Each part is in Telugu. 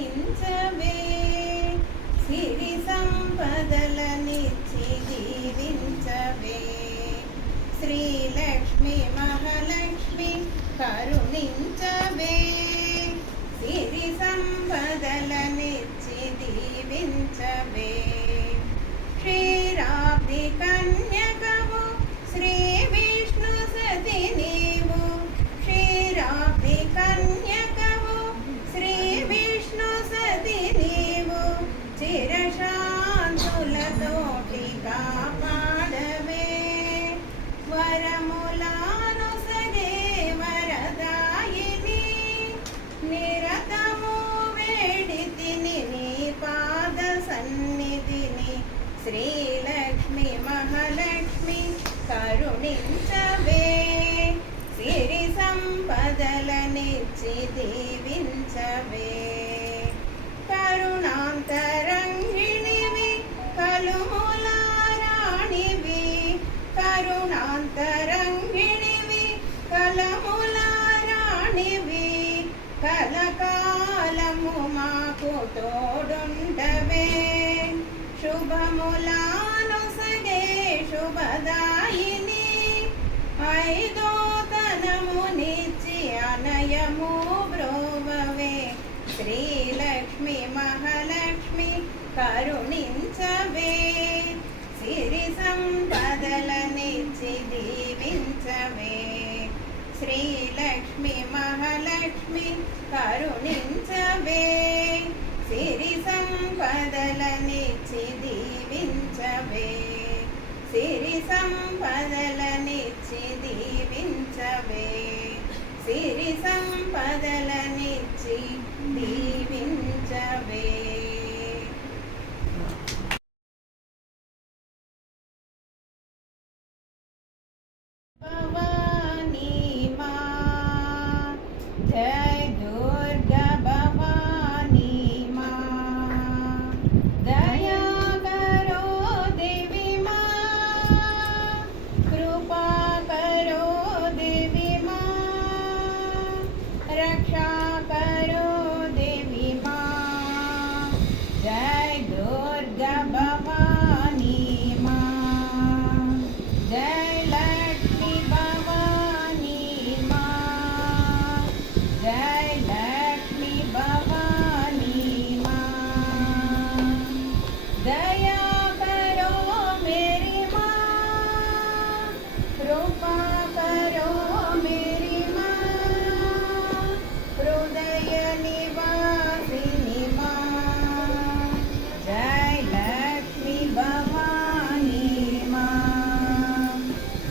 కరుణించవే సిరి సంపదలనిచ్చి దీవించవే శ్రీలక్ష్మి మహాలక్ష్మి కరుణించవే సిరి సంపదలనిచ్చి దీవించవే క్షీరాబ్ది కన్యకవు శ్రీ విష్ణు సతి నీవు క్షీరాబ్ది కన్యకవు శ్రీ విష్ణు సతి నీవు చిరశాంతులతోటి కాపాడవే వరములాను సగే వరదాయిని నిరతము వేడితిని నీ పాద సన్నిధిని శ్రీలక్ష్మి మహాలక్ష్మి కరుణించవే సిరి సంపదలనిచ్చి దీవించవే కరుణాంతరంగిణివి కలుముల రాణివి కరుణాంతరంగిణివి కలముల రాణివి కలకాలము మాకు తోడుండవే శుభములాను సగే శుభదాయిని ఐదోతనమునిచ్చి అనయము బ్రోవవే శ్రీలక్ష్మి మహాలక్ష్మి కరుణించవే సిరి సంపదలనిచ్చి దీవించవే శ్రీలక్ష్మి మహాలక్ష్మి కరుణించవే సిరి సంపదలనిచ్చి దీవించవే సిరి సంపదలనిచ్చి దీవించవే సిరి సంపదలనిచ్చి దీవించవే భవానీ మా జయ దుర్గా భవానీ మా దయా కరో దేవి మా కృపా కరో దేవి మా రక్షా करो देवी माँ जय दुर्गा भवानी माँ जय लक्ष्मी भवानी माँ जय लक्ष्मी भवानी माँ दया करो मेरी माँ कृपा करो मेरी माँ हृदय निवासिनी माँ जय लक्ष्मी भवानी माँ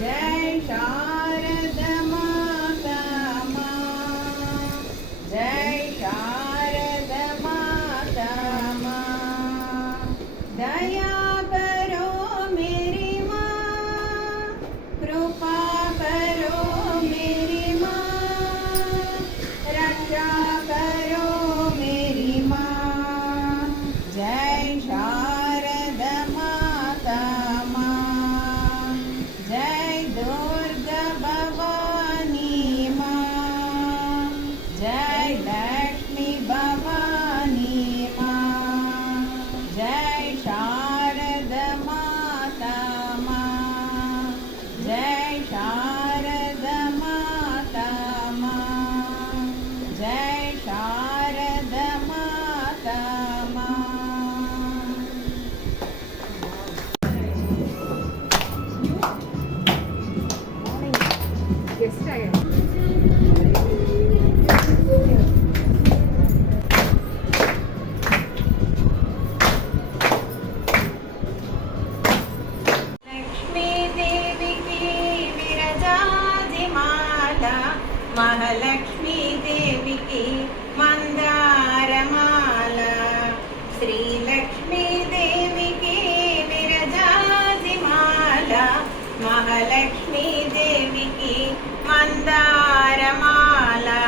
जय शारद माता माँ जय शारद माता माँ दया करो मेरी माँ कृपा करो मेरी माँ रक्षा करो मेरी माँ जय शारद माता माँ जय दुर्गा भवानी माँ जय लक्ष्मी भवानी माँ जय शारद माता माँ जय शारद माता माँ जय शारद माता माँ गेस्ट आए लक्ष्मी देवी की विरजाजिमाला महालक्ष्मी देवी की मंदारमाला श्रीलक्ष्मी देवी की विरजाजिमाला महालक्ष्मी देवी की मंदारमाला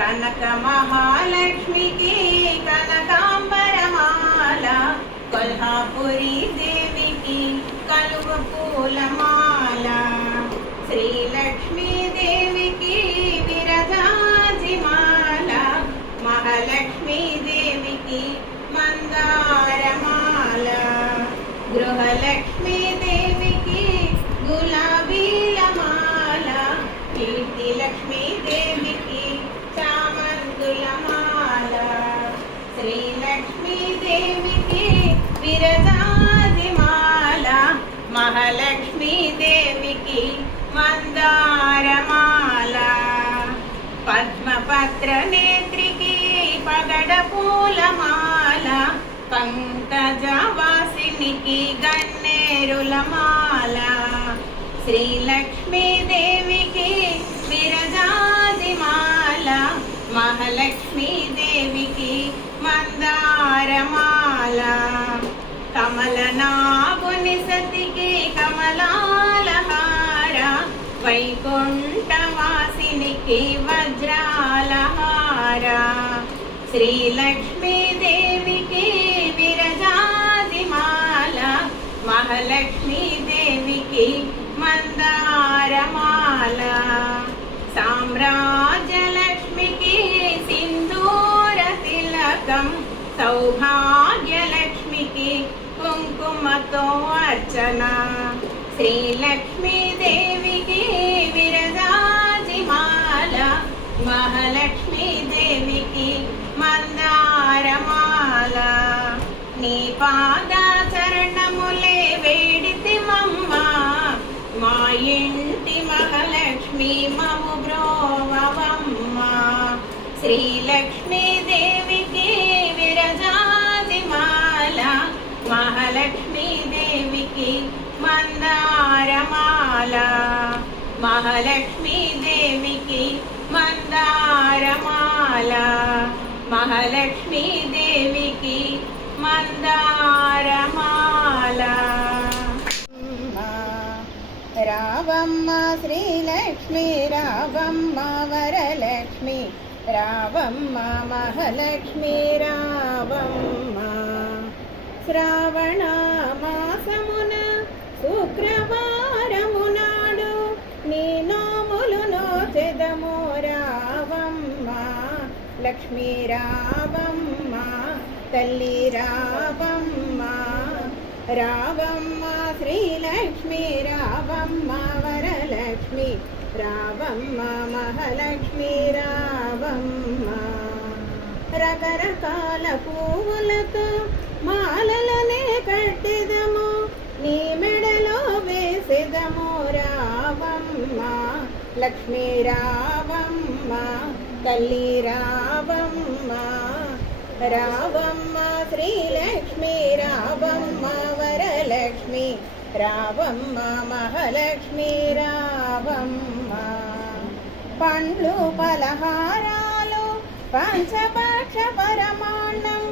कनक महालक्ष्मी की कनकांबरमाला कोल्हापुरी देवी की कलुव फूलमाला श्रीलक्ष्मी देवी की विरजाजिमाला महालक्ष्मी మహాలక్ష్మీదేవికి మందారమాల, గృహలక్ష్మీదేవికి గులాబీల మాల, కీర్తిలక్ష్మీదేవికి చామంతుల మాల, శ్రీలక్ష్మీదేవికి విరజాది మాల, మహాలక్ష్మీదేవికి మందారమాల, పద్మపత్ర నేత్రికి పగడ పూలమాల, పంకజవాసినికి గన్నేరుల మాల, శ్రీలక్ష్మీదేవికి విరజాది మాల, మహాలక్ష్మీదేవికి మందారమాల, కమలనాభుని సతికి కమలాల హార, వైకుంఠవాసినికి వజ్రాల హార, శ్రీలక్ష్మీదేవికి విరజాది మాల, మహాలక్ష్మీదేవికి మందారమాల, సామ్రాజ్యలక్ష్మికి సింధూర తిలకం, సౌభాగ్యలక్ష్మికి కుంకుమతో అర్చన, శ్రీలక్ష్మీదేవికి విరజాజి మాల, మహాలక్ష్మీదేవికి మందారమాల, నీ పాదాచరణములే వేడితిమమ్మ, మా ఇంటి మహాలక్ష్మి మము బ్రోవమ్మ, శ్రీలక్ష్మీదేవికి విరజాజి మాల, మహాలక్ష్మీదేవికి మందారమాల, మహాలక్ష్మీదేవికి మందారమాల, మహాలక్ష్మీదేవికి మందారమాల. రావమ్మ శ్రీలక్ష్మి రావమ్మ వరలక్ష్మి రావమ్మ మహాలక్ష్మి రావమ్మ, శ్రావణ మాసమున శుక్రవారము నాడు నీ నోములు నోచెదము రావమ్మ, లక్ష్మీ రావమ్మ తల్లి రావమ్మ, రావమ్మ శ్రీలక్ష్మి రావమ్మ వరలక్ష్మి రావమ్మ మహాలక్ష్మి రావమ్మ, రకరకాల పువ్వులతో మాలలనే కట్టెదము, నీ మెడలో వేసెదము రావమ్మ, లక్ష్మీ రావమ్మ తల్లి రావమ్మ, రావమ్మ శ్రీలక్ష్మి రావమ్మ వరలక్ష్మి రావమ్మ మహాలక్ష్మి రావమ్మ, పండ్లు పలహారాలు పంచభక్ష పరమాన్నం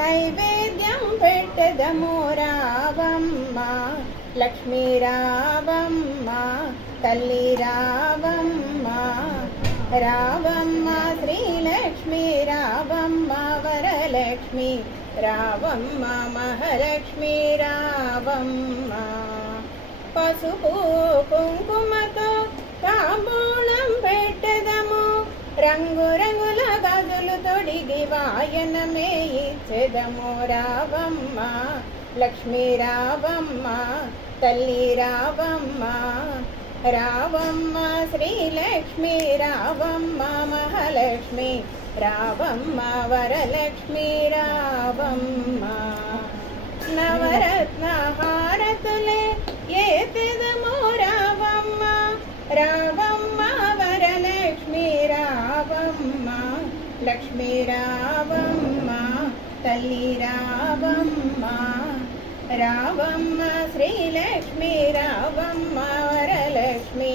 నైవేద్యం పెట్టెదము రావమ్మ, లక్ష్మీ రావమ్మ తల్లి రావమ్మ, రావమ్మ శ్రీలక్ష్మి రావమ్మ వరలక్ష్మి రావమ్మ మహాలక్ష్మి రావమ్మ, పసుపు కుంకుమతో తాంబూలం పెట్టెదము, రంగురంగుల గదులు తొడిగి వాయనమే ఇచ్చెదము రావమ్మ, లక్ష్మీ రావమ్మ తల్లి రావమ్మ, రావమ్మ శ్రీలక్ష్మి రావమ్మ మహాలక్ష్మి రావమ్మ వరలక్ష్మి రావమ్మ, నవరత్న హారతులే ఏతెదము రావమ్మ, రావమ్మ వరలక్ష్మి రావమ్మ, లక్ష్మీ రావమ్మ తల్లి రావమ్మ, రావమ్మ శ్రీలక్ష్మి రావమ్మ వరలక్ష్మి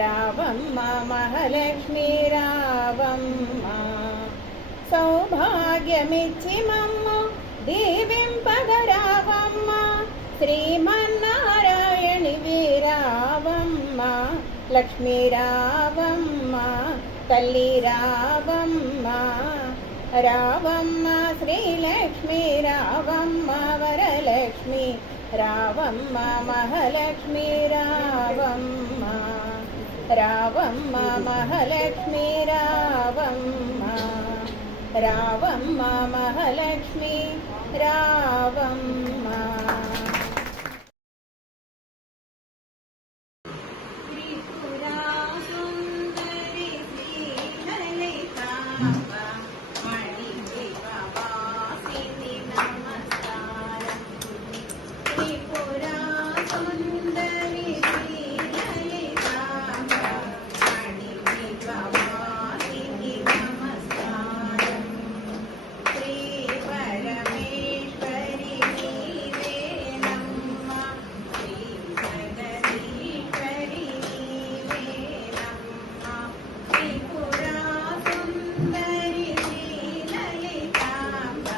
రావమ్మ మహాలక్ష్మి రావమ్మ, సౌభాగ్యమిచ్చి మమ్ము దీవింపగ రావమ్మ, శ్రీమన్నారాయణి వీరావమ్మ, లక్ష్మీ రావమ్మ తల్లి రావమ్మ, రావమ్మ శ్రీలక్ష్మి రావమ్మ వరలక్ష్మి రావమ్మ మహాలక్ష్మి రావమ్మ, రావమ్మ మహాలక్ష్మి రావమ్మ, రావమ్మ మహాలక్ష్మి రావమ్మ. త్రిపురా సుందరి శ్రీ లలితాంబ మణి విభవాసిని నమస్కారం. త్రిపురా సుందరి శ్రీ లలితాంబ మణి విభవాసిని నమస్కారం. శ్రీ పరమేశ్వరి నీవేనమ్మ, శ్రీ జగదీశ్వరి నీవేనమ్మ. త్రిపురా సుందరి శ్రీ లలితాంబ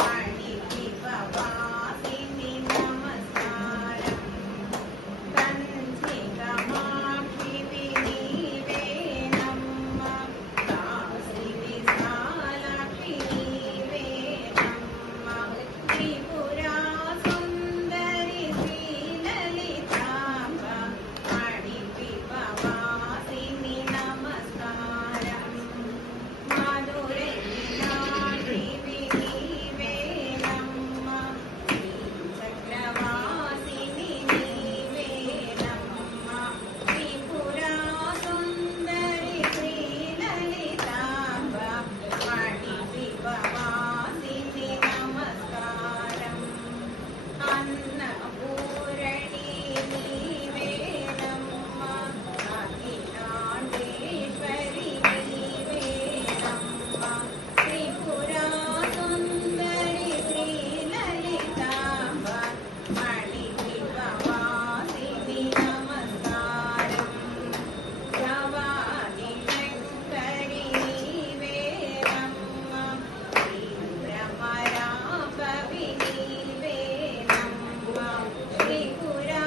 మణి విభవాసిని నమస్కారం. కంచి కామాక్షివి నీవేనమ్మ, కాశీ విశాలాక్షి నీవేనమ్మ. త్రిపురా సుందరి శ్రీ లలితాంబ మణి విభవాసిని నమస్కారం. మధురై మీనాక్షివి నీవేనమ్మ, శ్రీ చక్రవాసిని నీవేనమ్మ. త్రిపురా సుందరి శ్రీ లలితాంబ మణి విభవాసిని నమస్కారం. అన్నపూరణి నీవేనమ్మ, అఖిలాండేశ్వరి నీవేనమ్మ. త్రిపురా సుందరి శ్రీ లలితాంబ మణి విభవాసిని నమస్కారం. భవాని శంకరి నీవేనమ్మ, శ్రీ భ్రమరాంబవి నీవేనమ్మ. త్రిపురా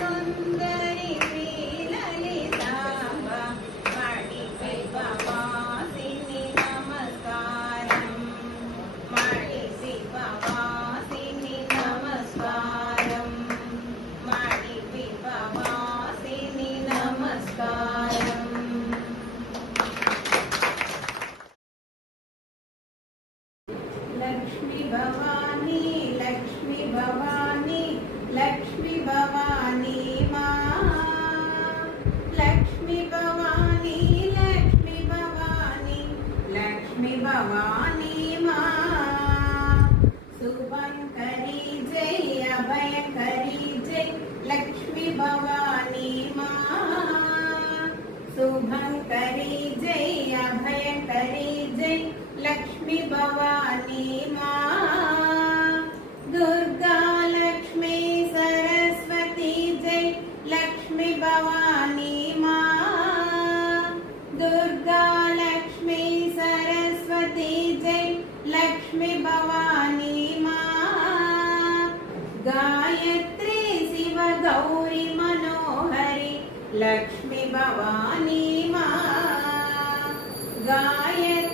సుందరి శ్రీ లలితాంబ మణి విభవాసిని నమస్కారం. మణి విభవాసిని నమస్కారం. మణి విభవాసిని నమస్కారం. లక్ష్మీ భవానీ లక్ష్మీ భవానీ లక్ష్మీ భవానీ మా, లక్ష్మీ భవానీ లక్ష్మీ భవానీ లక్ష్మీ భవానీ మా. శుభంకరి జై అభయకరి జై లక్ష్మీ భవానీ మా. శుభంకరి జై అభయకరి జై లక్ష్మీ భవానీ మా. దుర్గా లక్ష్మీ సరస్వతి జై లక్ష్మీ భవానీ మా. దుర్గా లక్ష్మీ సరస్వతి జై లక్ష్మీ భవానీ మా. గాయత్రి శివ గౌరీ మనోహరి లక్ష్మీ భవానీ మా. గాయత్రి